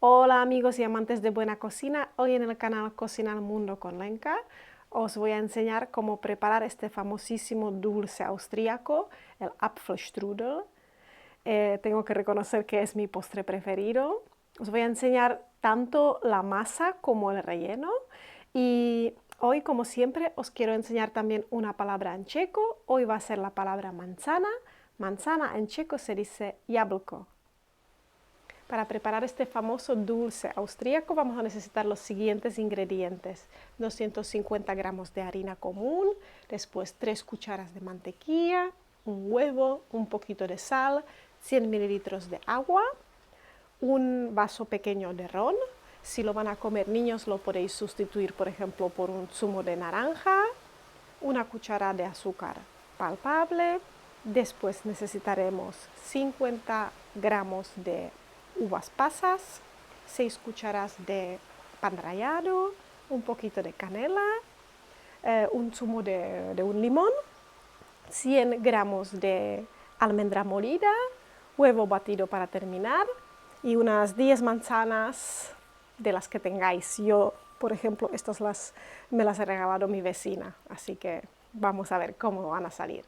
Hola amigos y amantes de buena cocina, hoy en el canal Cocina al Mundo con Lenka os voy a enseñar cómo preparar este famosísimo dulce austríaco, el Apfelstrudel. Tengo que reconocer que es mi postre preferido. Os voy a enseñar tanto la masa como el relleno y hoy, como siempre, os quiero enseñar también una palabra en checo. Hoy va a ser la palabra manzana. Manzana en checo se dice jablko. Para preparar este famoso dulce austríaco vamos a necesitar los siguientes ingredientes: 250 gramos de harina común, después 3 cucharas de mantequilla, un huevo, un poquito de sal, 100 mililitros de agua, un vaso pequeño de ron. Si lo van a comer niños lo podéis sustituir, por ejemplo, por un zumo de naranja, una cucharada de azúcar palpable. Después necesitaremos 50 gramos de uvas pasas, 6 cucharadas de pan rallado, un poquito de canela, un zumo de un limón, 100 gramos de almendra molida, huevo batido para terminar y unas 10 manzanas de las que tengáis. Yo, por ejemplo, estas me las ha regalado mi vecina, así que vamos a ver cómo van a salir.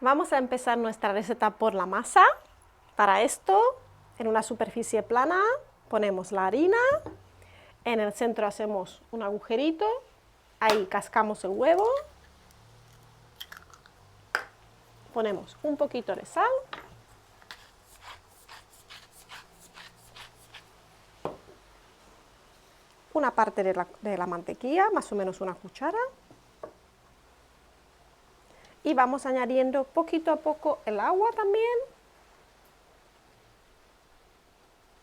Vamos a empezar nuestra receta por la masa. Para esto, en una superficie plana ponemos la harina, en el centro hacemos un agujerito, ahí cascamos el huevo, ponemos un poquito de sal, una parte de la mantequilla, más o menos una cuchara, y vamos añadiendo poquito a poco el agua también,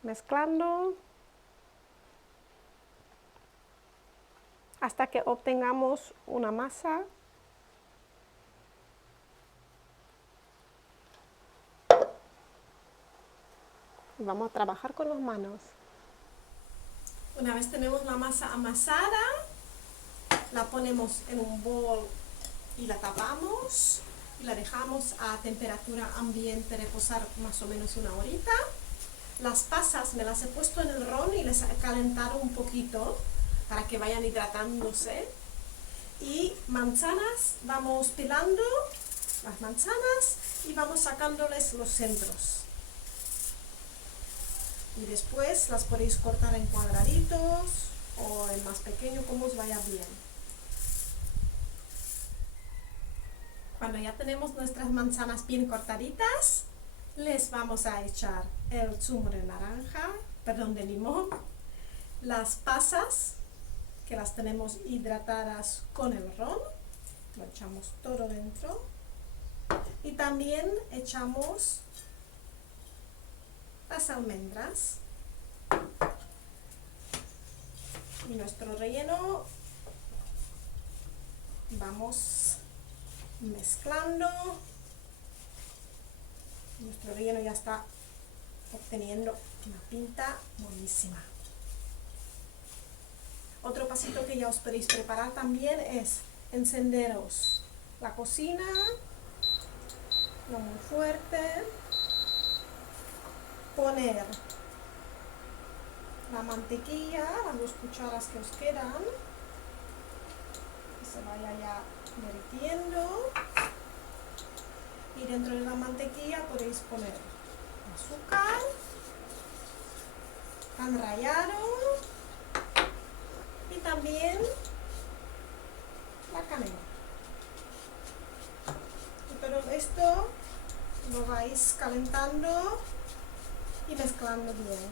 mezclando hasta que obtengamos una masa y vamos a trabajar con las manos. Una vez tenemos la masa amasada, la ponemos en un bol y la tapamos y la dejamos a temperatura ambiente reposar más o menos una horita. Las pasas me las he puesto en el ron y les he calentado un poquito para que vayan hidratándose. Y manzanas, vamos pelando las manzanas y vamos sacándoles los centros. Y después las podéis cortar en cuadraditos o en más pequeño, como os vaya bien. Cuando ya tenemos nuestras manzanas bien cortaditas, les vamos a echar el zumo de de limón, las pasas, que las tenemos hidratadas con el ron, lo echamos todo dentro, y también echamos las almendras y nuestro relleno. Vamos mezclando. Nuestro relleno ya está obteniendo una pinta buenísima. Otro pasito que ya os podéis preparar también es encenderos la cocina, no muy fuerte, poner la mantequilla, las 2 cucharas que os quedan, que se vaya ya derritiendo, y dentro de la mantequilla podéis poner azúcar, pan rallado y también la canela. Y todo esto lo vais calentando y mezclando bien.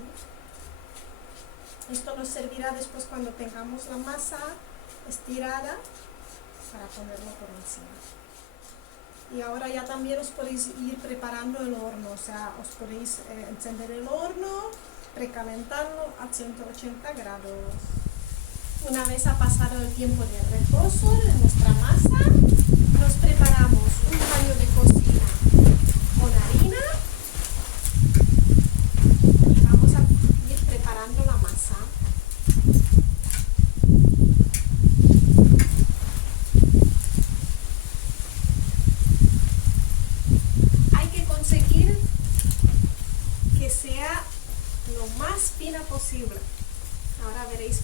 Esto nos servirá después cuando tengamos la masa estirada para ponerlo por encima. Y ahora ya también os podéis ir preparando el horno, o sea, os podéis encender el horno, precalentarlo a 180 grados. Una vez ha pasado el tiempo de reposo de nuestra masa, nos preparamos un paño de cocina con harina y vamos a ir preparando la masa. Hay que conseguir que sea lo más fina posible. Ahora veréis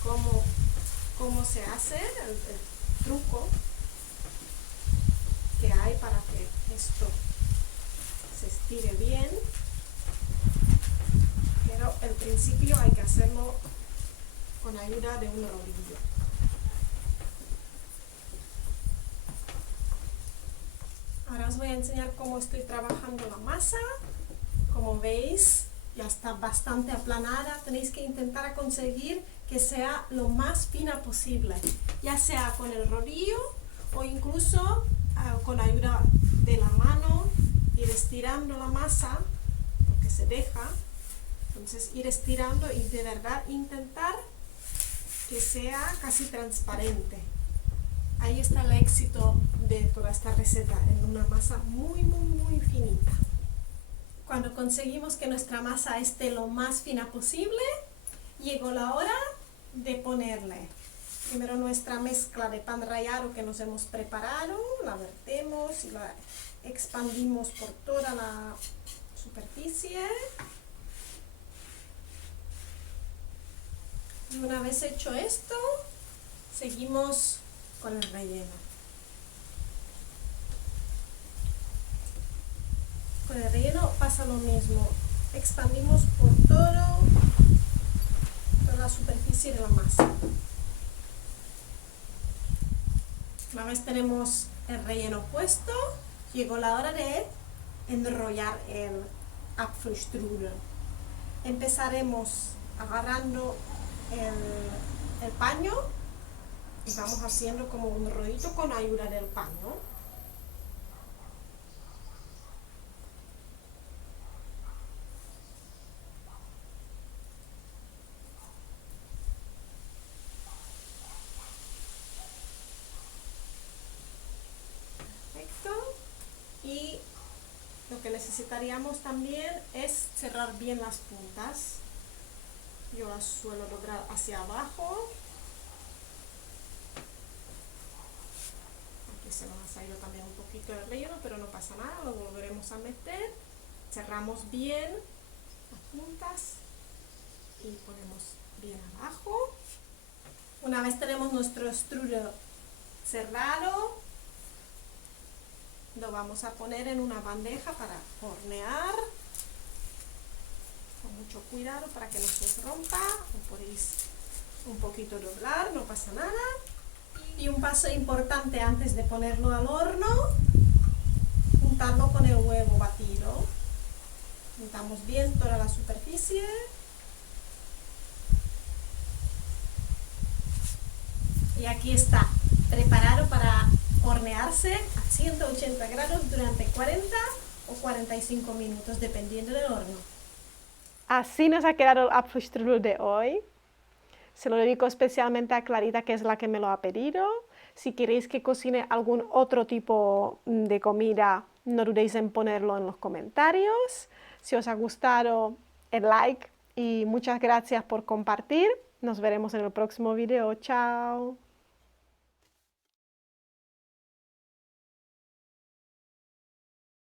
cómo se hace el truco que hay para que esto se estire bien. Pero al principio hay que hacerlo con ayuda de un rodillo. Ahora os voy a enseñar cómo estoy trabajando la masa. Como veis, ya está bastante aplanada. Tenéis que intentar conseguir que sea lo más fina posible, ya sea con el rodillo o incluso con ayuda de la mano, ir estirando la masa, porque se deja. Entonces ir estirando y de verdad intentar que sea casi transparente. Ahí está el éxito de toda esta receta, en una masa muy, muy, muy finita. Cuando conseguimos que nuestra masa esté lo más fina posible, llegó la hora de ponerle primero nuestra mezcla de pan rallado que nos hemos preparado, la vertemos y la expandimos por toda la superficie. Y una vez hecho esto, seguimos con el relleno. Con el relleno pasa lo mismo, expandimos por toda la superficie de la masa. Una vez tenemos el relleno puesto, llegó la hora de enrollar el Apfelstrudel. Empezaremos agarrando el paño y vamos haciendo como un rollito con ayuda del paño. Perfecto. Y lo que necesitaríamos también es cerrar bien las puntas. Yo las suelo doblar hacia abajo. Aquí se nos ha salido también un poquito de relleno, pero no pasa nada, lo volveremos a meter. Cerramos bien las puntas y ponemos bien abajo. Una vez tenemos nuestro strudel cerrado, lo vamos a poner en una bandeja para hornear. Con mucho cuidado para que no se os rompa, lo podéis un poquito doblar, no pasa nada. Y un paso importante antes de ponerlo al horno, juntarlo con el huevo batido. Juntamos bien toda la superficie. Y aquí está, preparado para hornearse a 180 grados durante 40 o 45 minutos, dependiendo del horno. Así nos ha quedado el Apfelstrudel de hoy. Se lo dedico especialmente a Clarita, que es la que me lo ha pedido. Si queréis que cocine algún otro tipo de comida, no dudéis en ponerlo en los comentarios. Si os ha gustado, el like y muchas gracias por compartir. Nos veremos en el próximo video. Chao.